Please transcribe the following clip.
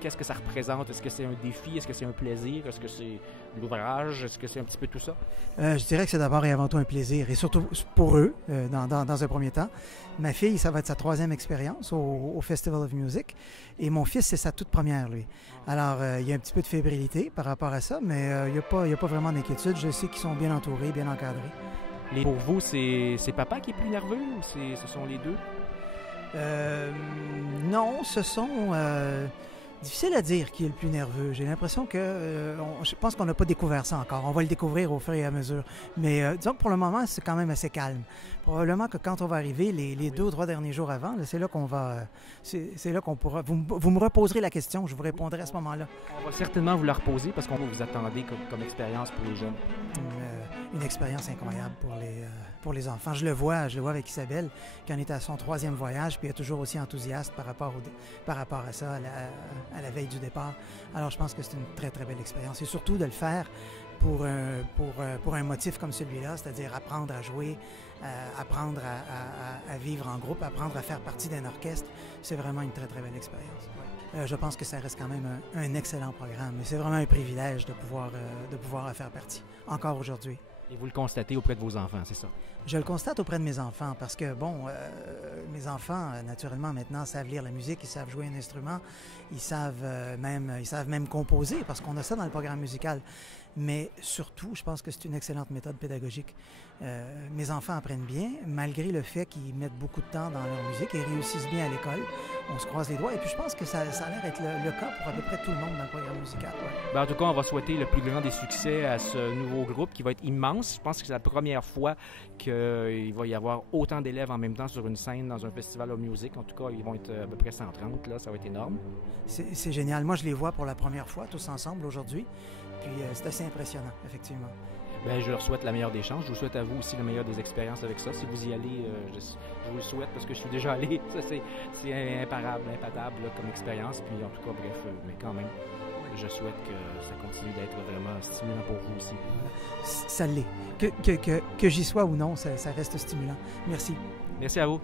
qu'est-ce que ça représente? Est-ce que c'est un défi? Est-ce que c'est un plaisir? Est-ce que c'est l'ouvrage? Est-ce que c'est un petit peu tout ça? Je dirais que c'est d'abord et avant tout un plaisir, et surtout pour eux, dans un premier temps. Ma fille, ça va être sa 3e expérience au Festival of Music, et mon fils, c'est sa toute première, lui. Alors, il y a un petit peu de fébrilité par rapport à ça, mais il n'y a pas vraiment d'inquiétude. Je sais qu'ils sont bien entourés, bien encadrés. Pour vous, c'est papa qui est plus nerveux ou ce sont les deux? Non, ce sont... difficile à dire qui est le plus nerveux. J'ai l'impression que... je pense qu'on n'a pas découvert ça encore. On va le découvrir au fur et à mesure. Mais disons que pour le moment, c'est quand même assez calme. Probablement que quand on va arriver, les 2 ou 3 derniers jours avant, c'est là qu'on va... c'est là qu'on pourra... Vous me reposerez la question, je vous répondrai à ce moment-là. On va certainement vous la reposer parce qu'on va vous attendre comme expérience pour les jeunes. Une expérience incroyable pour les enfants. Je le vois avec Isabelle, qui en est à son 3e voyage, puis elle est toujours aussi enthousiaste par rapport à ça, à la veille du départ. Alors, je pense que c'est une très, très belle expérience. Et surtout de le faire pour un motif comme celui-là, c'est-à-dire apprendre à jouer, apprendre à vivre en groupe, apprendre à faire partie d'un orchestre. C'est vraiment une très, très belle expérience. Je pense que ça reste quand même un excellent programme. Et c'est vraiment un privilège de pouvoir en faire partie, encore aujourd'hui. Et vous le constatez auprès de vos enfants, c'est ça? Je le constate auprès de mes enfants parce que, mes enfants, naturellement, maintenant, savent lire la musique, ils savent jouer un instrument, ils savent même composer parce qu'on a ça dans le programme musical. Mais surtout, je pense que c'est une excellente méthode pédagogique. Mes enfants apprennent bien, malgré le fait qu'ils mettent beaucoup de temps dans leur musique et réussissent bien à l'école. On se croise les doigts. Et puis, je pense que ça a l'air d'être le cas pour à peu près tout le monde dans le programme musical. Ouais. En tout cas, on va souhaiter le plus grand des succès à ce nouveau groupe qui va être immense. Je pense que c'est la première fois qu'il va y avoir autant d'élèves en même temps sur une scène dans un festival of music. En tout cas, ils vont être à peu près 130. Là, ça va être énorme. C'est génial. Moi, je les vois pour la première fois, tous ensemble, aujourd'hui. Puis, c'est assez impressionnant, effectivement. Je leur souhaite la meilleure des chances. Je vous souhaite à vous aussi la meilleure des expériences avec ça. Si vous y allez, je vous le souhaite parce que je suis déjà allé. Ça, c'est impatable là, comme expérience. Puis en tout cas, bref, mais quand même, je souhaite que ça continue d'être vraiment stimulant pour vous aussi. Ça l'est. Que j'y sois ou non, ça reste stimulant. Merci. Merci à vous.